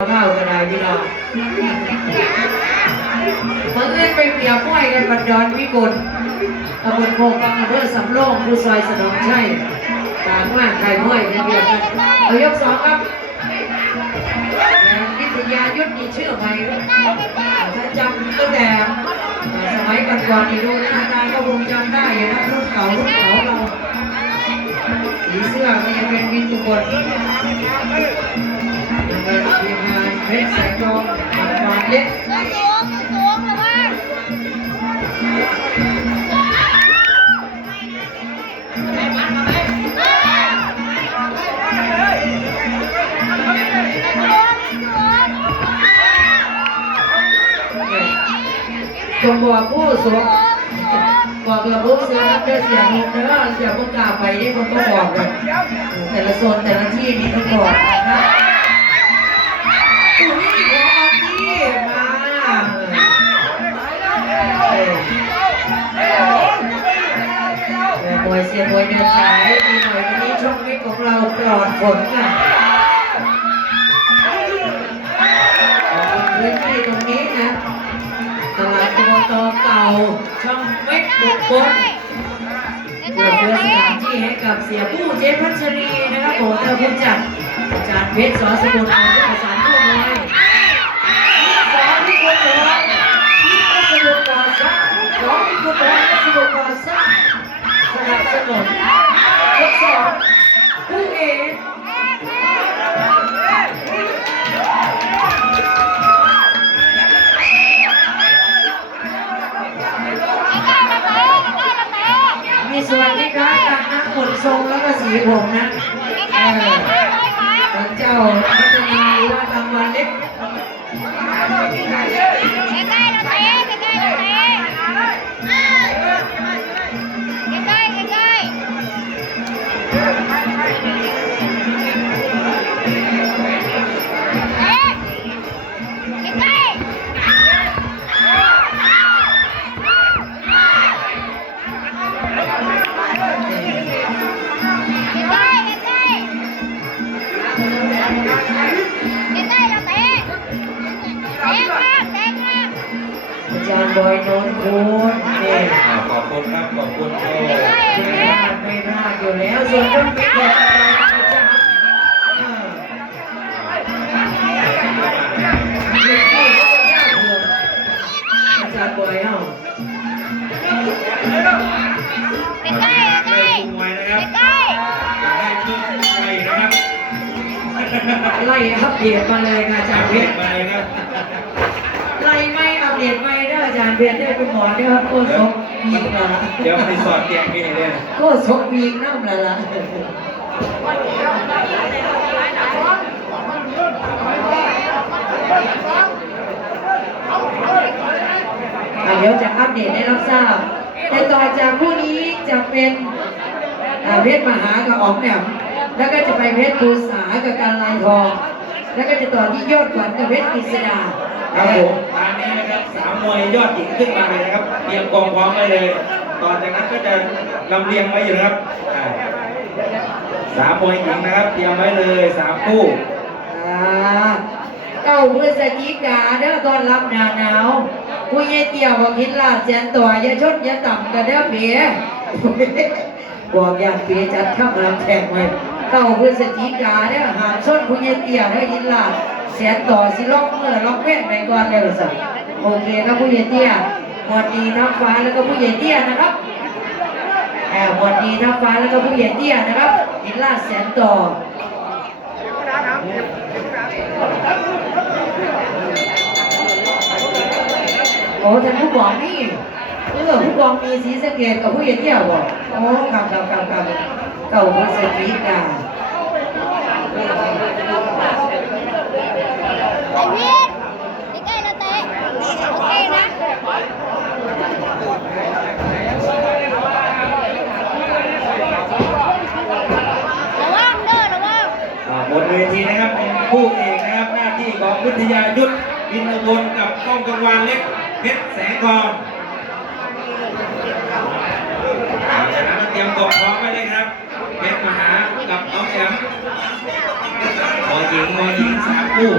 ข้าวก็ไดพี่น้องเมื่อเอิ้นไปเปียบม้วยกันบัดดอนพิกลตำบลโคกฟังอำเภอสำโรงผู้ซอยสนองชัยต่างว่าไข่ม้วยกันเดียวกันเอายกสองครับวิทยายุทธนี่ชื่อใหมถ้าจำตั้งแต่สมัยก่อนๆนี่ดูนะอาจารย์ก็คงจำได้อยู่นะรุ่นเก่ารุ่นเก่าเราสีเสื้อก็ยังเป็นวินตุบล แล้วก็ทีมงานเพชรแสงทองมังกรเล็กจงบอกผู้สวมบอกระบบเสือนักเดินเสียงลงเด้อเสียงพวกกล้าไปนี่คนก็บอกเลยแต่ละโซนแต่ละที่นี่ต้องบอกนะ ยเสียมวยเดินสายมีหน่อยวันนี้ช่องวิทย์ของเราปลอดฝนค่ะพื้นที่ตรงนี้นะตลาดตัวตอเก่าช่องเม็กบุกบนเพื่อเพื่อสถานที่ให้กับเสียผู้เจพัชรีนะครับผมเธอผู้จัดจาร์เพชรสอสกุลของผู้ประสานผู้มวยสองที่คนหัวที่พัสดุก่อสร้างสองที่คนหัวพัสดุก่อสร้าง สนับสนุนทดสอบคู่เอกมีส่วนที่คล้ายกันนะขนทรงแล้วก็สีผมนะ เดตมาเลยค่ะอาจารย์เพเรียชกรมาเลยครับไล่ไม่อัปเดตไม่เด้ออาจารย์เพชรได้เป็นหมอเด้อโคศกวีกแล้วล่ะเดี๋ยวไปสอดเตียงพี่เลยโคศกวีกน้ำแล้วล่ะอะเดี๋ยวจะอัปเดตให้รับทราบแต่ต่อจากผู้นี้จะเป็นอ่าเพชรมหากับอ๋อมแหนมแล้วก็จะไปเพชรภูษากับการลายทอง แล้วก็จะต่อที่ยอดขวัญกับเพชรกฤษดาครับผมทางนี้นะครับสามมวยยอดหญิงขึ้นมาเลยนะครับเตรียมกองพร้อมไว้เลย ต่อจากนั้นก็จะลำเลียงไว้อยู่นะครับอ่าสามมวยหญิงนะครับ เตรียมไว้เลยสามคู่อ่าเก้าพฤศจิกาเด้อตอนรับหน้าหนาวผู้ใหญ่เตี่ยวบอกหินลาดแสนตัวอย่าชดอย่าต่ำกันเด้อเปียบอกอยากเปียจัดข้ามลำแทงไว้ เก้าพฤศจิกาเด้อหาชดผู้ใหญ่เตี่ยวเด้อหินลาดแสนต่อสิล็อกเมื่อล็อกแว่นไปก่อนเด้อสัโอเคครับผู้ใหญ่เตี้ยหมวดดีทับฟ้าแล้วก็ผู้ใหญ่เตี้ยนะครับแอบหมวดดีทับฟ้าแล้วก็ผู้ใหญ่เตี้ยนะครับหินลาดแสนต่อโอ้ท่านผู้กองนี่เออผู้กองมีสีสเกตกับผู้ใหญ่เที่ยวบอกโอ้ครับครับครับครับเก่าพฤศจิกา อ่าหมดเวทีนะ คู่เอกนะครับ หน้าที่ของวิทยายุทธบินอุบลกับก้องกังวานเล็กเพชรแสงทองจากนั้นเตรียมกองพร้อมไว้เลยครับเพชรมหากับน้องแอมมอหญิงมอหญิงสามคู่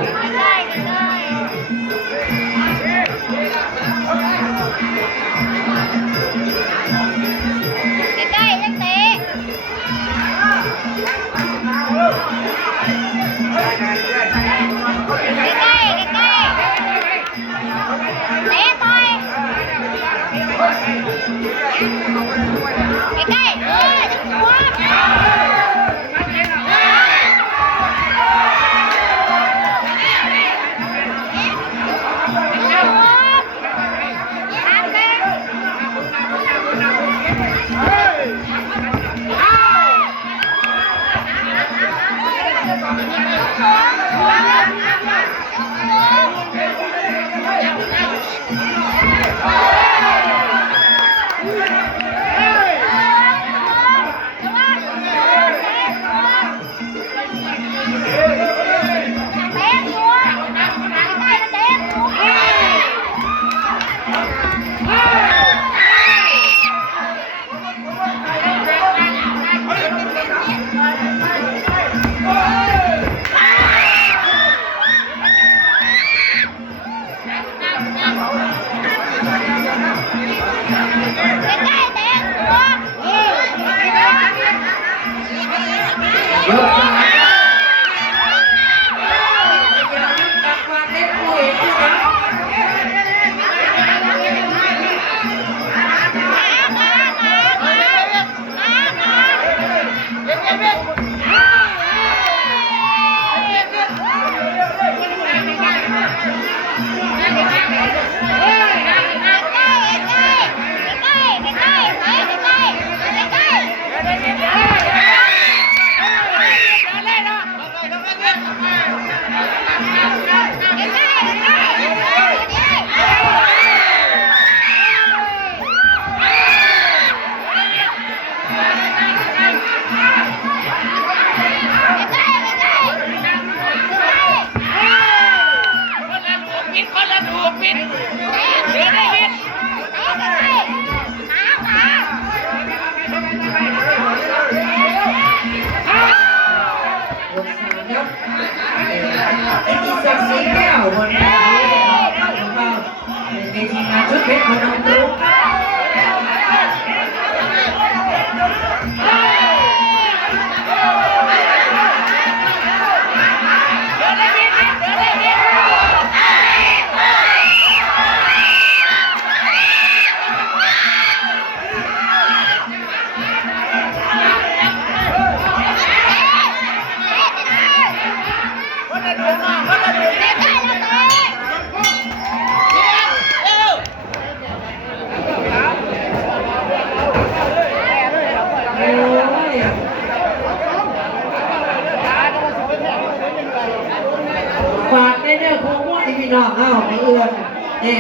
นนี่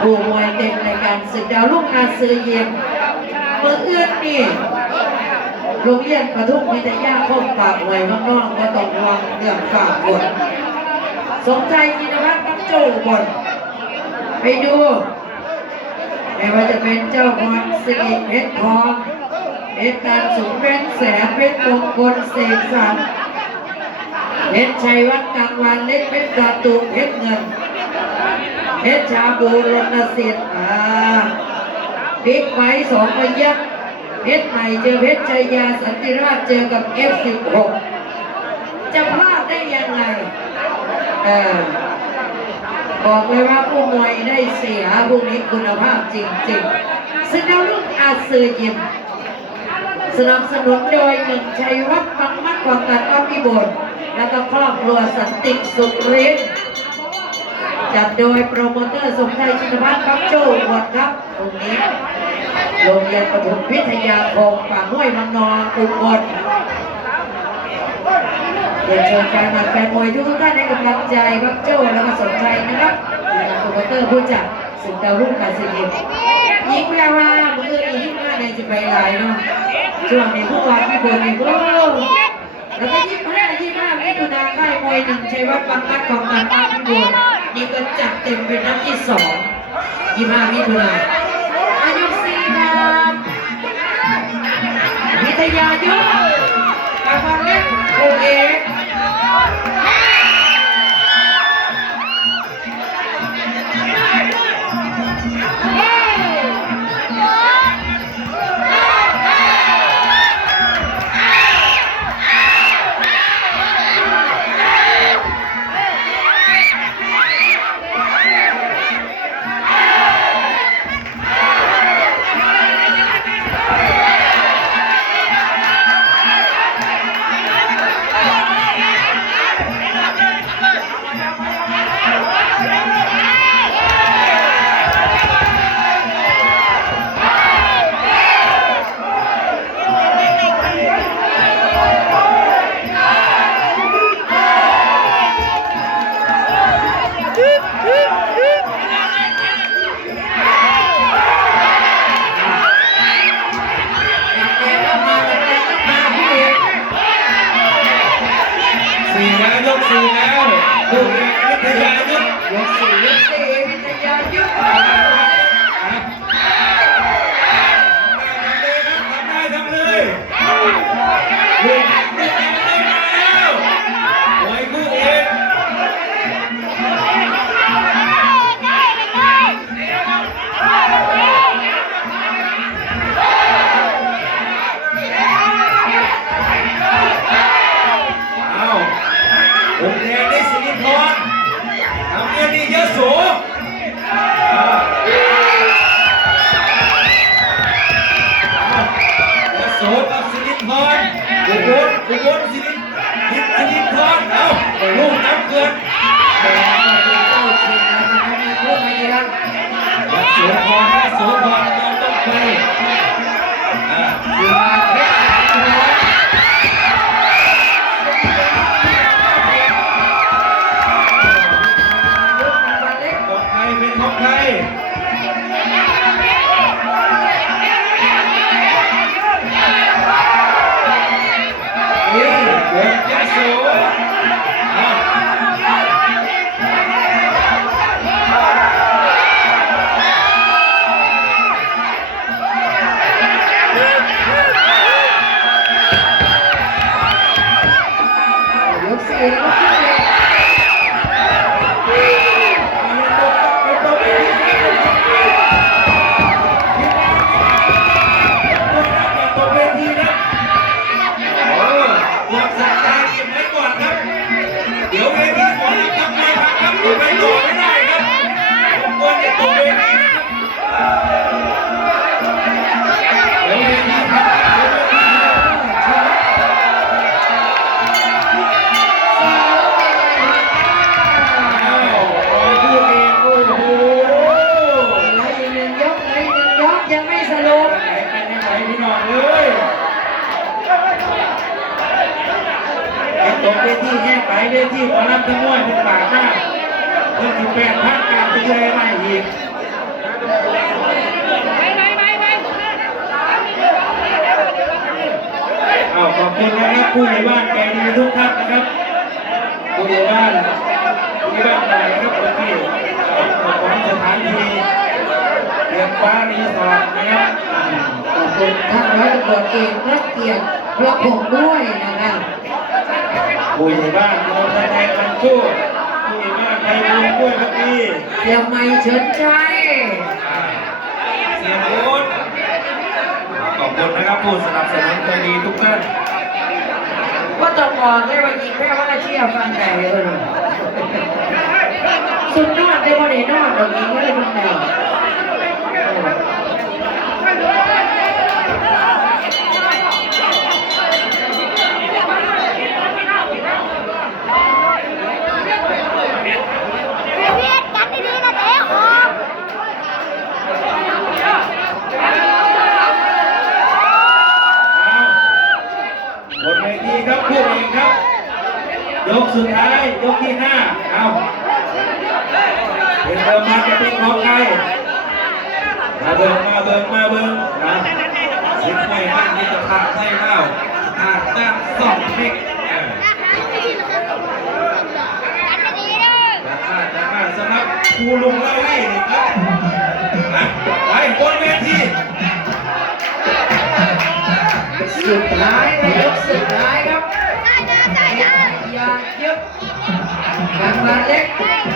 ผู้มวยเต็มรายการศึกดาวลูกอาเซอเยียมเมื่อเอื้อนนี่โรงเรียนประทุมวิทยาคมปากหวยข้างนอกก็ต้องระวังเรื่องฝากบนสมใจจินวัฒน์น้ำโจ้บนไปดูไม่ว่าจะเป็นเจ้าพรสิริเพชรทองเพชรการสูงเพชรแสนเพชรมงคลเสกสรร เพชรชัยวัฒน์กลางวันเล็กเพชรประตูเพชรเงินเพชรชาบูรณสิทธิ์อ่าบิ๊กไฟสองพยักษ์เพชรใหม่เจอเพชรชัยยาสันติราชเจอกับ F16 จะพลาดได้ยังไงเออบอกเลยว่าผู้มวยได้เสียพวกนี้คุณภาพจริงๆสนารุ่งอาเซอร์ยิมสนับสนุนโดยหนึ่งชัยวัฒน์ปังมัดกองการอ้อมพิบูล แล้วก็ครอบครัวสันติสุขฤทธิ์จัดโดยโปรโมเตอร์สมชัยชินพัฒน์ครับโจ้หมดครับตรงนี้โรงเรียนปฐมพิทยาคมป่าห้วยมังนอนอุบลเรียนเชิญแฟนมัดแฟนมวยทุกท่านให้กำลังใจครับโจ้แล้วก็สนใจนะครับโปรโมเตอร์ผู้จัดสุดดาวรุ่งการศิลป์ยิงแววว่ามือนี้ยี่ห้าในจะไปหลายเนาะช่วงนี้ผู้วานพี่บนนี่โอ้แล้วก็ยี่ ตุนาค่ายมวยหนึ่งชัยวัฒน์บางพัดของการอ้าพี่บนนี่ก็จัดเต็มเป็นนัดที่สองยี่ห้ามิถุนาอายุสี่ครับวิทยายุทธ ยกสี่ เวทีแย่ไปเวทีขอรับทั้งมวยเป็นปากมาเพื่อที่แปดพันการไปเลยไม่อีกเอาขอบคุณนะครับผู้ใหญ่บ้านใจดีทุกท่านนะครับผู้ใหญ่บ้านผู้ใหญ่บ้านไหนครับคนที่ของสถานที่เรียนฟ้ารีสอร์ทนะครับขอบคุณท่านร้อยตำรวจเอกรักเกียรติพระผมด้วยนะครับ ผู้ใหญ่บ้านโนนทไทยมันชู้ผู้ใหญ่บ้านไทยบุญกล้วยพักดีเสียงไม่เฉินใจเสียโบ๊ทขอบคุณนะครับผู้สนับสนุนใจดีทุกท่านว่าต้องบอกเลยว่ายิงแค่ว่าเชี่ยฟังไหนเลยสุดยอดเลยวันนี้นอดเรายิงไม่ได้ฟังไหน เอาบนเวทีครับคู่เอกครับ ยก สุดท้ายยกที่ห้าเอาเป็นเดิมมาจะเป็นของใครมาเบิ่งมาเบิ่งมาเบิ่งนะสิบไม่ห้านี่จะขาดใช่เล่าขาดด้าสองเล็กเออจัดมาจัดมาสำหรับครูลุงเล่าวี่นี่ครับไปบนเวทีสุดท้าย กันม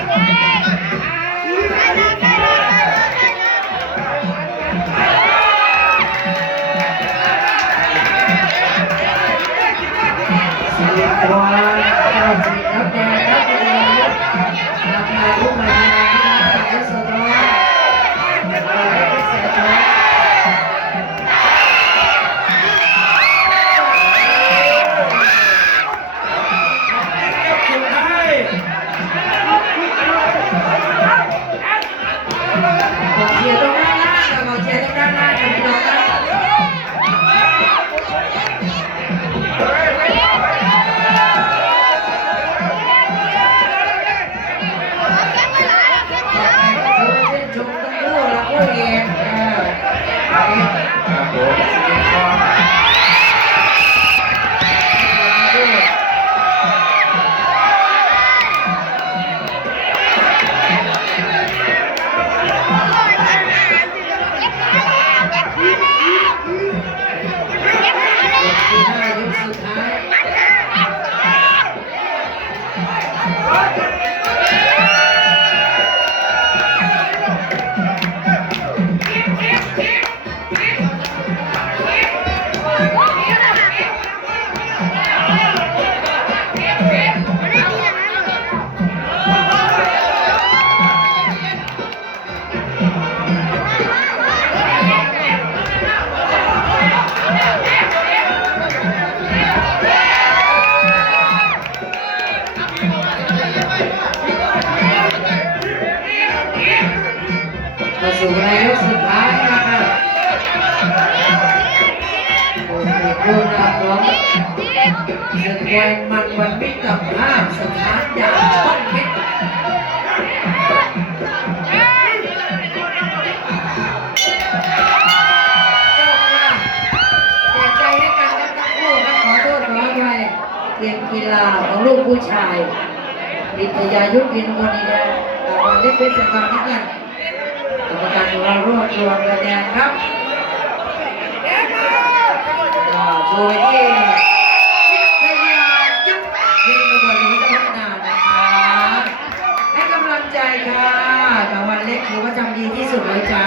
ลูกผู้ชายปิทยายุทธินมณีแดงตะวันเล็กเป็นสังกรรมกางกรรมการเรารวบรวมคะแนนครับโดยที่วิทยายุทธินมณีพัฒนานะคะให้กำลังใจค่ะตะวันเล็กคือว่าจำดีที่สุดเลยจ้า